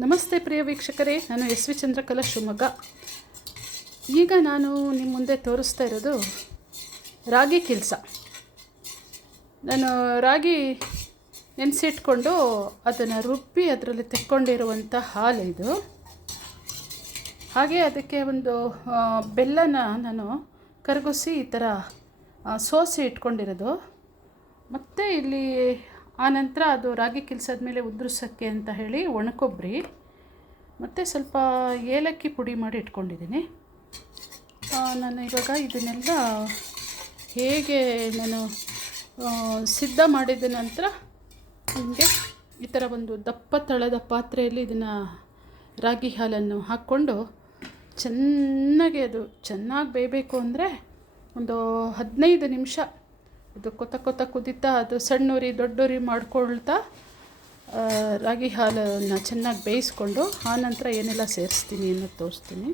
ನಮಸ್ತೆ ಪ್ರಿಯ ವೀಕ್ಷಕರೇ, ನಾನು ಎಸ್ ವಿ ಚಂದ್ರಕಲಾ ಶಿವಮೊಗ್ಗ. ಈಗ ನಾನು ನಿಮ್ಮ ಮುಂದೆ ತೋರಿಸ್ತಾ ಇರೋದು ರಾಗಿ ಕೆಲಸ. ನಾನು ರಾಗಿ ನೆನೆಸಿಟ್ಕೊಂಡು ಅದನ್ನು ರುಬ್ಬಿ ಅದರಲ್ಲಿ ತೆಕ್ಕೊಂಡಿರುವಂಥ ಹಾಲು ಇದು ಹಾಗೆ ಅದಕ್ಕೆ ಒಂದು ಬೆಲ್ಲನ ನಾನು ಕರಗಿಸಿ ಈ ಥರ ಸೋಸಿ ಇಟ್ಕೊಂಡಿರೋದು. ಮತ್ತು ಇಲ್ಲಿ ಆನಂತರ ಅದು ರಾಗಿ ಕಿಲ್ಸಾದ ಮೇಲೆ ಉದುರಿಸೋಕ್ಕೆ ಅಂತ ಹೇಳಿ ಒಣಕೊಬ್ಬರಿ, ಮತ್ತು ಸ್ವಲ್ಪ ಏಲಕ್ಕಿ ಪುಡಿ ಮಾಡಿ ಇಟ್ಕೊಂಡಿದ್ದೀನಿ. ನಾನು ಇವಾಗ ಇದನ್ನೆಲ್ಲ ಹೇಗೆ ನಾನು ಸಿದ್ಧ ಮಾಡಿದ ನಂತರ ನಿಮಗೆ ಈ ಥರ ಒಂದು ದಪ್ಪ ತಳದ ಪಾತ್ರೆಯಲ್ಲಿ ಇದನ್ನು ರಾಗಿ ಹಾಲನ್ನು ಹಾಕ್ಕೊಂಡು ಚೆನ್ನಾಗಿ ಅದು ಚೆನ್ನಾಗಿ ಬೇಯಬೇಕು ಅಂದರೆ ಒಂದು ಹದಿನೈದು ನಿಮಿಷ ಅದು ಕೊತ ಕೊತ ಕುದಿತಾ ಅದು ಸಣ್ಣೂರಿ ದೊಡ್ಡೂರಿ ಮಾಡ್ಕೊಳ್ತಾ ಆ, ರಾಗಿ ಹಾಲನ್ನು ಚೆನ್ನಾಗಿ ಬೇಯಿಸ್ಕೊಂಡು ಆನಂತರ ಏನೆಲ್ಲ ಸೇರಿಸ್ತೀನಿ ಅನ್ನೋದು ತೋರಿಸ್ತೀನಿ.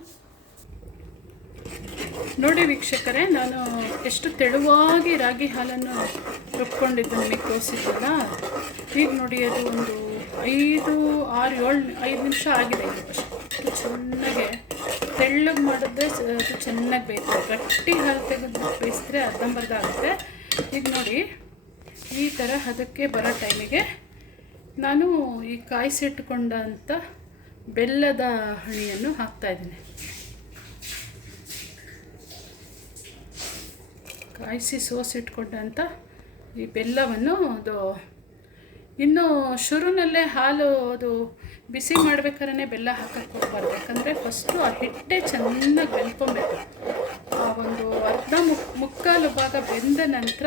ನೋಡಿ ವೀಕ್ಷಕರೇ ನಾನು ಎಷ್ಟು ತೆಳುವಾಗಿ ರಾಗಿ ಹಾಲನ್ನು ರುಬ್ಕೊಂಡಿದ್ದು ನಿಮಗೆ ತೋರಿಸಿದ್ದಲ್ಲ ಈಗ ನೋಡಿ ಅದು ಒಂದು ಐದು ಆರು ಏಳು ಐದು ನಿಮಿಷ ಆಗಿದೆ ಇದು ಅಷ್ಟು ಚೆನ್ನಾಗೆ ತೆಳ್ಳಗೆ ಮಾಡಿದ್ರೆ ಅದು ಚೆನ್ನಾಗಿ ಬೇಯ್ತದೆ. ಗಟ್ಟಿ ಹಾಲು ತೆಗೆದು ಬೇಯಿಸಿದ್ರೆ ಅರ್ಧಂಬರ್ಧ ಆಗುತ್ತೆ. ಈಗ ನೋಡಿ, ಈ ಥರ ಅದಕ್ಕೆ ಬರೋ ಟೈಮಿಗೆ ನಾನು ಈ ಕಾಯಿಸಿಟ್ಕೊಂಡಂಥ ಬೆಲ್ಲದ ಹಣಿಯನ್ನು ಹಾಕ್ತಾಯಿದ್ದೀನಿ ಕಾಯಿಸಿ ಸೋಸಿಟ್ಕೊಂಡಂಥ ಈ ಬೆಲ್ಲವನ್ನು ಅದು ಇನ್ನು ಶುರುನಲ್ಲೇ ಹಾಲು ಅದು ಬಿಸಿ ಮಾಡ್ಬೇಕಾದ್ರೆ ಬೆಲ್ಲ ಹಾಕಕ್ಕೆ ಹೋಗ್ಬಾರ್ದು. ಯಾಕಂದರೆ ಫಸ್ಟು ಆ ಹಿಟ್ಟೆ ಚೆನ್ನಾಗಿ ಬೆಳ್ಕೊಬೇಕು ಮುಕ್ಕಾಲು ಭಾಗ ಬೆಂದ ನಂತರ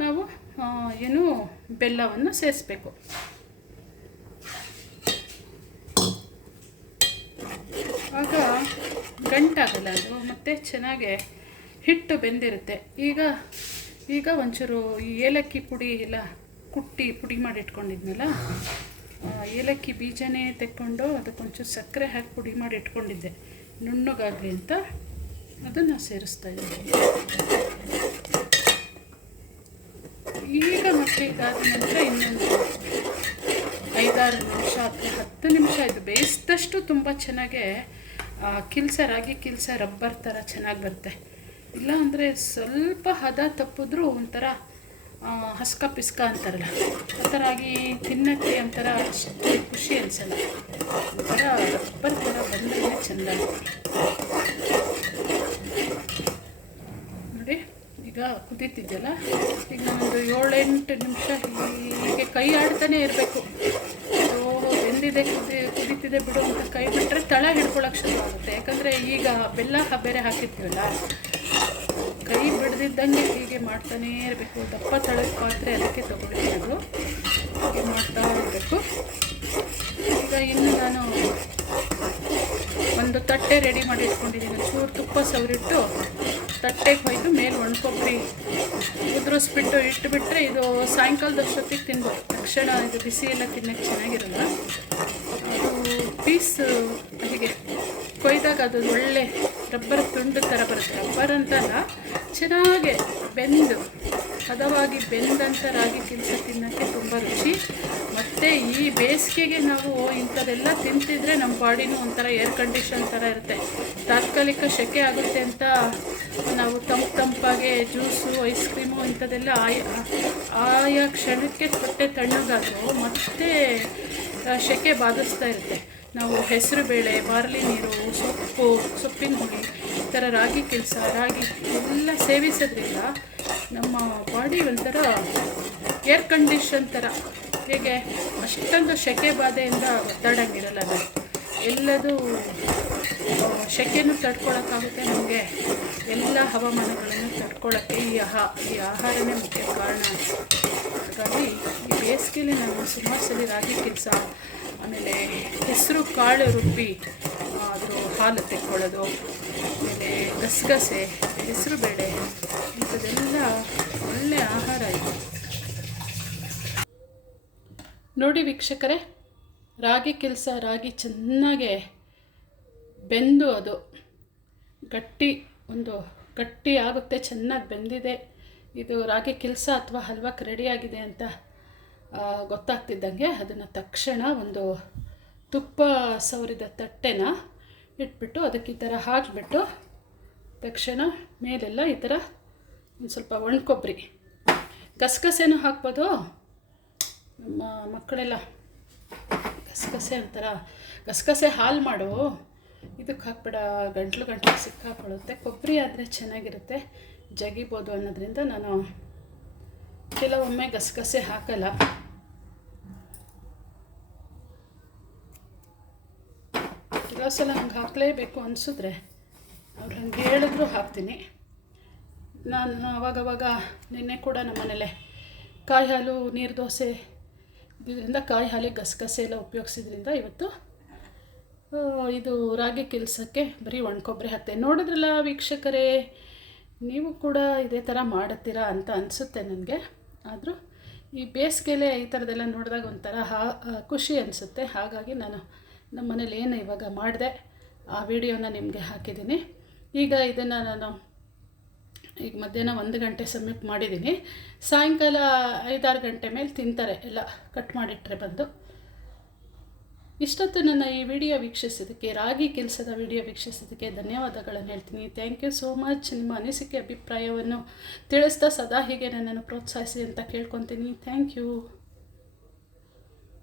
ನಾವು ಏನು ಬೆಲ್ಲವನ್ನು ಸೇರಿಸ್ಬೇಕು. ಆಗ ಗಂಟಾಗಲ್ಲ ಅದು, ಮತ್ತು ಚೆನ್ನಾಗೆ ಹಿಟ್ಟು ಬೆಂದಿರುತ್ತೆ. ಈಗ ಈಗ ಒಂಚೂರು ಏಲಕ್ಕಿ ಪುಡಿ ಎಲ್ಲ ಕುಟ್ಟಿ ಪುಡಿ ಮಾಡಿ ಇಟ್ಕೊಂಡಿದ್ನಲ್ಲ ಏಲಕ್ಕಿ ಬೀಜನೇ ತೆಕ್ಕೊಂಡು ಅದಕ್ಕೊಂಚೂರು ಸಕ್ಕರೆ ಹಾಕಿ ಪುಡಿ ಮಾಡಿ ಇಟ್ಕೊಂಡಿದ್ದೆ. ನುಣ್ಣಗಾಗಲಿ ಅಂತ. ಅದನ್ನು ಸೇರಿಸ್ತಾ ಇದ್ದೀನಿ. ಈಗ ಮತ್ತೆ ಕಾದ ನಂತರ ಇನ್ನೊಂದು ಐದಾರು ನಿಮಿಷ ಅಥವಾ ಹತ್ತು ನಿಮಿಷ ಇದು ಬೇಯಿಸಿದಷ್ಟು ತುಂಬ ಚೆನ್ನಾಗೆ ಆ, ಕಿಲ್ಸ ರಾಗಿ ಕಿಲ್ಸ ರಬ್ಬರ್ ಥರ ಚೆನ್ನಾಗಿ ಬರುತ್ತೆ. ಇಲ್ಲ ಅಂದರೆ ಸ್ವಲ್ಪ ಹದ ತಪ್ಪಿದ್ರೂ ಒಂಥರ ಹಸ್ಕ ಪಿಸ್ಕ ಅಂತಾರಲ್ಲ ಆ ಥರ ಆಗಿ ತಿನ್ನಕ್ಕೆ ಒಂಥರ ಅಷ್ಟು ಖುಷಿ ಅನಿಸಲ್ಲ. ಒಂಥರ ರಬ್ಬರ್ ಥರ ಬಂದ್ರೆ ಚೆಂದ ನೋಡಿ ಈಗ ಕುದೀತಿದ್ಯಲ್ಲ ಈಗ ನಾನೊಂದು ಏಳೆಂಟು ನಿಮಿಷ ಹೀಗೆ ಕೈ ಆಡ್ತಾನೆ ಇರಬೇಕು. ಅದು ಬೆಂದಿದೆ, ಕುದಿ, ಕುದೀತಿದೆ ಬಿಡು ಅಂತ ಕೈ ಬಿಟ್ಟರೆ ತಳ ಹಿಡ್ಕೊಳಕ್ಕೆ ಶುರು ಆಗುತ್ತೆ. ಯಾಕಂದರೆ ಈಗ ಬೆಲ್ಲ ಬೇರೆ ಹಾಕಿರ್ತೀವಲ್ಲ ಕೈ ಬಿಡದಿದ್ದಂಗೆ ಹೀಗೆ ಮಾಡ್ತಾನೇ ಇರಬೇಕು. ದಪ್ಪ ತಳದ ಪಾತ್ರೆ ಅದಕ್ಕೆ ತಗೊಳ್ಳಿರೋದು ಹೀಗೆ ಮಾಡ್ತಾ ಇರಬೇಕು. ಈಗ ಇನ್ನು ನಾನು ಒಂದು ತಟ್ಟೆ ರೆಡಿ ಮಾಡಿ ಇಟ್ಕೊಂಡಿದ್ದೀನಿ. ಚೂರು ತುಪ್ಪ ಸವರಿಟ್ಟು ತಟ್ಟೆಗೆ ಹೊಯ್ದು ಮೇಲೆ ಒಣಕೊಬ್ಬರಿ ಉದುರಿಸ್ಬಿಟ್ಟು ಇಟ್ಟುಬಿಟ್ರೆ ಇದು ಸಾಯಂಕಾಲದಷ್ಟೊತ್ತಿಗೆ ತಿನ್ಬೋದು. ತಕ್ಷಣ ಇದು ಬಿಸಿ ಎಲ್ಲ ತಿನ್ನೋಕ್ಕೆ ಚೆನ್ನಾಗಿರಲ್ಲ. ಅದು ಪೀಸ್, ಹೀಗೆ ಕೊಯ್ದಾಗ ಅದು ಒಳ್ಳೆ ರಬ್ಬರ್ ತುಂಡು ಥರ ಬರುತ್ತೆ. ರಬ್ಬರ್ ಅಂತಲ್ಲ, ಚೆನ್ನಾಗೆ ಬೆಂದು ಹದವಾಗಿ ಬೆಂದಂಥ ರಾಗಿ ಕೆಲಸ ತಿನ್ನೋಕ್ಕೆ ತುಂಬ ರುಚಿ. ಮತ್ತು ಈ ಬೇಸಿಗೆಗೆ ನಾವು ಇಂಥದ್ದೆಲ್ಲ ತಿಂತಿದ್ರೆ ನಮ್ಮ ಬಾಡಿನೂ ಒಂಥರ ಏರ್ ಕಂಡೀಷನ್ ಥರ ಇರುತ್ತೆ. ತಾತ್ಕಾಲಿಕ ಸೆಕೆ ಆಗುತ್ತೆ ಅಂತ ನಾವು ತಂಪು ತಂಪಾಗೆ ಜ್ಯೂಸು ಐಸ್ ಕ್ರೀಮು ಇಂಥದ್ದೆಲ್ಲ ಆಯಾ ಆಯಾ ಕ್ಷಣಕ್ಕೆ ಹೊಟ್ಟೆ ತಣ್ಣಗಾದರೂ ಮತ್ತೆ ಸೆಕೆ ಬಾಧಿಸ್ತಾ ಇರುತ್ತೆ. ನಾವು ಹೆಸರು ಬೇಳೆ, ಬಾರ್ಲಿ ನೀರು, ಸೊಪ್ಪು, ಸೊಪ್ಪಿನ ಹುಳಿ, ಈ ಥರ ರಾಗಿ ಕೆಲಸ, ರಾಗಿ ಎಲ್ಲ ಸೇವಿಸೋದ್ರಿಂದ ನಮ್ಮ ಬಾಡಿ ಒಂಥರ ಏರ್ ಕಂಡೀಷನ್ ಥರ. ಹೇಗೆ? ಅಷ್ಟೊಂದು ಸೆಕೆ ಬಾಧೆಯಿಂದ ಒತ್ತಾಡಂಗಿರಲ್ಲ ನಾವು ಎಲ್ಲದೂ ಸೆಕೆನೂ ತಡ್ಕೊಳಕ್ಕಾಗುತ್ತೆ ನಮಗೆ. ಎಲ್ಲ ಹವಾಮಾನಗಳನ್ನು ತಡ್ಕೊಳ್ಳೋಕ್ಕೆ ಈ ಆಹಾ, ಈ ಆಹಾರನೇ ಮುಖ್ಯ ಕಾರಣ. ಹಾಗಾಗಿ ಈ ಬೇಸಿಗೆಯಲ್ಲಿ ನಾನು ಸುಮಾರು ಸಲ ರಾಗಿ ಕೆಲಸ, ಆಮೇಲೆ ಹೆಸರು ಕಾಳು ರುಬ್ಬಿ ಅದ್ರ ಹಾಲು ತೆಕ್ಕೊಳ್ಳೋದು ಗಸಗಸೆ, ಹೆಸರು ಬೇಳೆ, ಇಂಥದ್ದೆಲ್ಲ ಒಳ್ಳೆಯ ಆಹಾರ ಇದು. ನೋಡಿ ವೀಕ್ಷಕರೇ, ರಾಗಿ ಕೆಲಸ, ರಾಗಿ ಚೆನ್ನಾಗೆ ಬೆಂದು ಅದು ಗಟ್ಟಿ, ಒಂದು ಗಟ್ಟಿ ಆಗುತ್ತೆ, ಚೆನ್ನಾಗಿ ಬೆಂದಿದೆ. ಇದು ರಾಗಿ ಕೆಲಸ ಅಥವಾ ಹಲ್ವಾಕ್ಕೆ ರೆಡಿಯಾಗಿದೆ ಅಂತ ಗೊತ್ತಾಗ್ತಿದ್ದಂಗೆ ಅದನ್ನು ತಕ್ಷಣ ಒಂದು ತುಪ್ಪ ಸವರಿದ ತಟ್ಟೆನ ಇಟ್ಬಿಟ್ಟು ಅದಕ್ಕೆ ಈ ಥರ ಹಾಕಿಬಿಟ್ಟು ತಕ್ಷಣ ಮೇಲೆಲ್ಲ ಈ ಥರ ಒಂದು ಸ್ವಲ್ಪ ಒಣ ಕೊಬ್ಬರಿ ಗಸಗಸೆನೂ ಹಾಕ್ಬೋದು. ನಮ್ಮ ಮಕ್ಕಳೆಲ್ಲ ಗಸಗಸೆ ಅಂತಾರ. ಗಸಗಸೆ ಹಾಲು ಮಾಡು. ಇದಕ್ಕೆ ಹಾಕ್ಬೇಡ. ಗಂಟ್ಲು ಗಂಟ್ಲು ಸಿಕ್ಕಾಕೊಳ್ಳುತ್ತೆ. ಕೊಬ್ಬರಿ ಆದರೆ ಚೆನ್ನಾಗಿರುತ್ತೆ. ಜಗಿಬೋದು ಅನ್ನೋದ್ರಿಂದ ನಾನು ಕೆಲವೊಮ್ಮೆ ಗಸಗಸೆ ಹಾಕಲ್ಲ. ಕೆಲವು ಸಲ ಹಂಗೆ ಹಾಕಲೇಬೇಕು ಅನಿಸಿದ್ರೆ ಅವ್ರು ಹಂಗೆ ಹೇಳಿದ್ರು ಹಾಕ್ತೀನಿ. ನಾನು ಅವಾಗವಾಗ ನಿನ್ನೆ ಕೂಡ ನಮ್ಮ ಮನೇಲೆ ಕಾಯಿ ಹಾಲು, ನೀರು ದೋಸೆ, ಇದರಿಂದ ಕಾಯಿ ಹಾಲಿಗೆ ಗಸಗಸೆ ಎಲ್ಲ ಉಪಯೋಗಿಸಿದ್ರಿಂದ ಇವತ್ತು ಇದು ರಾಗಿ ಕೆಲಸಕ್ಕೆ ಬರೀ ಒಣಕೊಬ್ಬರಿ ಹಾಕ್ತೆ ನೋಡಿದ್ರಲ್ಲ ವೀಕ್ಷಕರೇ, ನೀವು ಕೂಡ ಇದೇ ಥರ ಮಾಡುತ್ತೀರಾ ಅಂತ ಅನಿಸುತ್ತೆ ನನಗೆ. ಆದರೂ ಈ ಬೇಸಿಗೆಲೆ ಈ ಥರದ್ದೆಲ್ಲ ನೋಡಿದಾಗ ಒಂಥರ ಹಾ ಖುಷಿ ಅನಿಸುತ್ತೆ. ಹಾಗಾಗಿ ನಾನು ನಮ್ಮ ಮನೇಲಿ ಏನು ಇವಾಗ ಮಾಡಿದೆ, ಆ ವಿಡಿಯೋನ ನಿಮಗೆ ಹಾಕಿದ್ದೀನಿ. ಈಗ ಇದನ್ನು ನಾನು ಈಗ ಮಧ್ಯಾಹ್ನ ಒಂದು ಗಂಟೆ ಸಬ್ಮಿಟ್ ಮಾಡಿದ್ದೀನಿ. ಸಾಯಂಕಾಲ ಐದಾರು ಗಂಟೆ ಮೇಲೆ ತಿಂತಾರೆ, ಎಲ್ಲ ಕಟ್ ಮಾಡಿಟ್ರೆ ಬಂದು. ಇಷ್ಟೊತ್ತು ನನ್ನ ಈ ವಿಡಿಯೋ ವೀಕ್ಷಿಸಿದ್ದಕ್ಕೆ, ರಾಗಿ ಕೆಲಸದ ವಿಡಿಯೋ ವೀಕ್ಷಿಸಿದ್ದಕ್ಕೆ ಧನ್ಯವಾದಗಳನ್ನು ಹೇಳ್ತೀನಿ. ಥ್ಯಾಂಕ್ ಯು ಸೋ ಮಚ್ ನಿಮ್ಮ ಅನಿಸಿಕೆ, ಅಭಿಪ್ರಾಯವನ್ನು ತಿಳಿಸ್ತಾ ಸದಾ ಹೀಗೆ ನನ್ನನ್ನು ಪ್ರೋತ್ಸಾಹಿಸಿ ಅಂತ ಕೇಳ್ಕೊತೀನಿ. Thank you